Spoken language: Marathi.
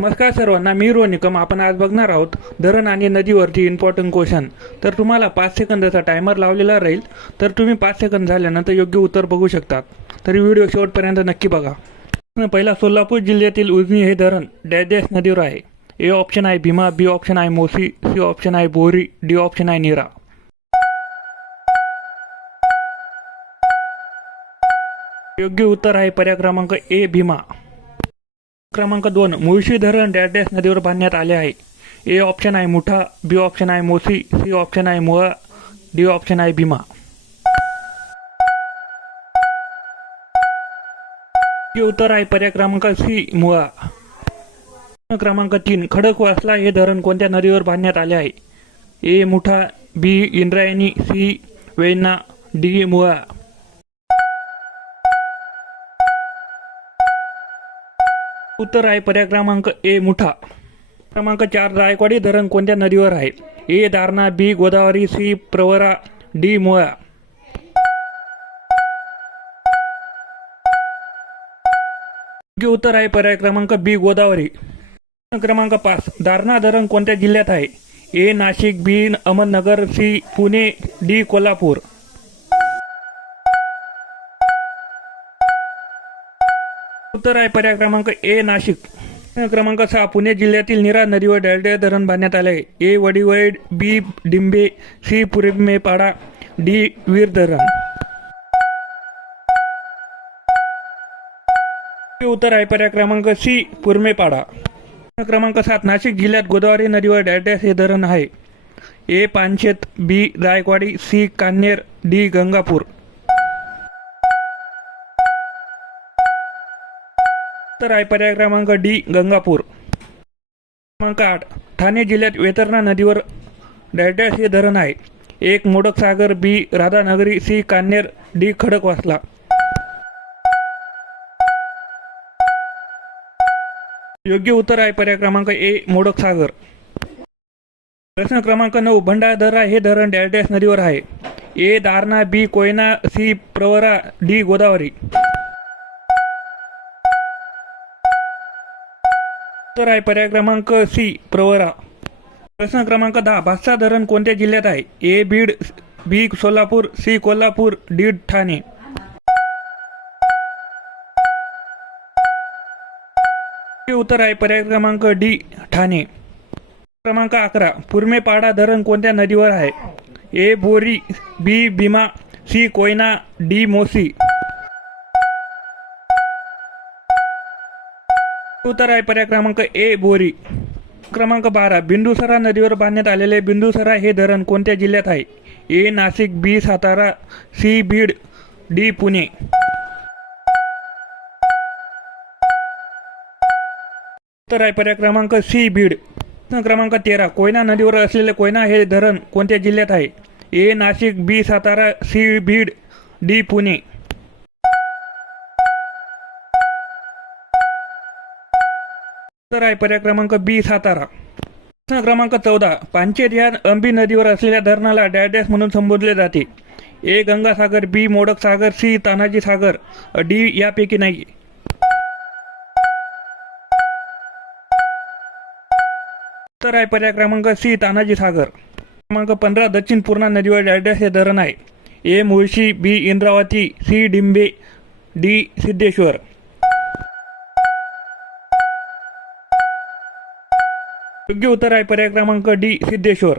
नमस्कार सर्वांना, मी रोनिकम. आपण आज बघणार आहोत धरण आणि नदीवरती इम्पॉर्टंट क्वेश्चन. तर तुम्हाला 5 सेकंदाचा टायमर लावलेला राहील. तर तुम्ही 5 सेकंद झाल्यानंतर योग्य उत्तर बघू शकतात. तरी व्हिडिओ शेवटपर्यंत नक्की बघा. पहिला, सोलापूर जिल्ह्यातील उजनी हे धरण डॅश डॅश नदीवर आहे. ए ऑप्शन आहे भीमा, बी ऑप्शन आहे मोसी, सी ऑप्शन आहे बोरी, डी ऑप्शन आहे नीरा. योग्य उत्तर आहे पर्याय क्रमांक ए भीमा. क्रमांक 2, मुळशी धरण डॅश डॅश नदीवर बांधण्यात आले आहे. ए ऑप्शन आहे मुठा, बी ऑप्शन आहे मोसी, सी ऑप्शन आहे मुळा, डी ऑप्शन आहे भीमा. उत्तर आहे पर्याय क्रमांक सी मुळा. क्रमांक 3, खडकवासला हे धरण कोणत्या नदीवर बांधण्यात आले आहे. ए मुठा, बी इंद्रायणी, सी वेण्णा, डी मुळा. उत्तर आहे पर्याय क्रमांक ए मुठा. क्रमांक 4, जायकवाडी धरण कोणत्या नदीवर आहे. ए दारणा, बी गोदावरी, सी प्रवरा, डी मुळा. योग्य उत्तर आहे पर्याय क्रमांक बी गोदावरी. क्रमांक 5, दारणा धरण कोणत्या जिल्ह्यात आहे. ए नाशिक, बी अहमदनगर, सी पुणे, डी कोल्हापूर. उत्तर आहे पर्याय क्रमांक ए नाशिक. क्रमांक 6, पुणे जिल्ह्यातील नीरा नदीवर डॅश डॅश धरण बांधण्यात आले आहे. ए वडीवैड, बी डिंबे, सी पुरमेपाडा, डी वीर धरण. उत्तर आहे पर्याय क्रमांक सी पुरमेपाडा. क्रमांक 7, नाशिक जिल्ह्यात गोदावरी नदीवर डॅश डॅश हे धरण आहे. ए पानशेत, बी जायकवाडी, सी कान्हेर, डी गंगापूर. उत्तर आहे पर्याय क्रमांक डी गंगापूर. क्रमांक 8, ठाणे जिल्ह्यात वेतरणा नदीवर डॅश डॅश हे धरण आहे. एक मोडक सागर, बी राधानगरी, सी कान्हेर, डी खडकवासला. योग्य उत्तर आहे पर्याय क्रमांक ए मोडक सागर. प्रश्न क्रमांक 9, भंडारदरा हे धरण डॅश डॅश नदीवर आहे. ए दारणा, बी कोयना, सी प्रवरा, डी गोदावरी. उत्तर आहे पर्याय क्रमांक सी प्रवरा. प्रश्न क्रमांक 10, भातसा धरण कोणत्या जिल्ह्यात आहे. ए बीड, बी सोलापूर, सी कोल्हापूर, डी ठाणे. उत्तर आहे पर्याय क्रमांक डी ठाणे. क्रमांक 11, पुरमेपाडा धरण कोणत्या नदीवर आहे. ए बोरी, बी भीमा, सी कोयना, डी मोसी. उत्तर आहे पर्याय क्रमांक ए बोरी. क्रमांक 12, बिंदुसरा नदीवर बांधण्यात आलेले बिंदुसरा हे धरण कोणत्या जिल्ह्यात आहे. ए नाशिक, बी सातारा, सी बीड, डी पुणे. उत्तर आहे पर्याय क्रमांक सी बीड. क्रमांक 13, कोयना नदीवर असलेले कोयना हे धरण कोणत्या जिल्ह्यात आहे. ए नाशिक, बी सातारा, सी बीड, डी पुणे. उत्तर आहे पर्याय क्रमांक बी सातारा. क्रमांक 14, पानशेत या अंबी नदीवर असलेल्या धरणाला डॅश डॅश म्हणून संबोधले जाते. ए गंगासागर, बी मोडक सागर, सी तानाजी सागर, डी यापैकी नाही. उत्तर आहे पर्याय क्रमांक सी तानाजी सागर. क्रमांक 15, दक्षिण पूर्णा नदीवर डॅश डॅश हे धरण आहे. ए मुळशी, बी इंद्रावती, सी डिंबे, डी सिद्धेश्वर. योग्य उत्तर आहे पर्याय क्रमांक डी सिद्धेश्वर.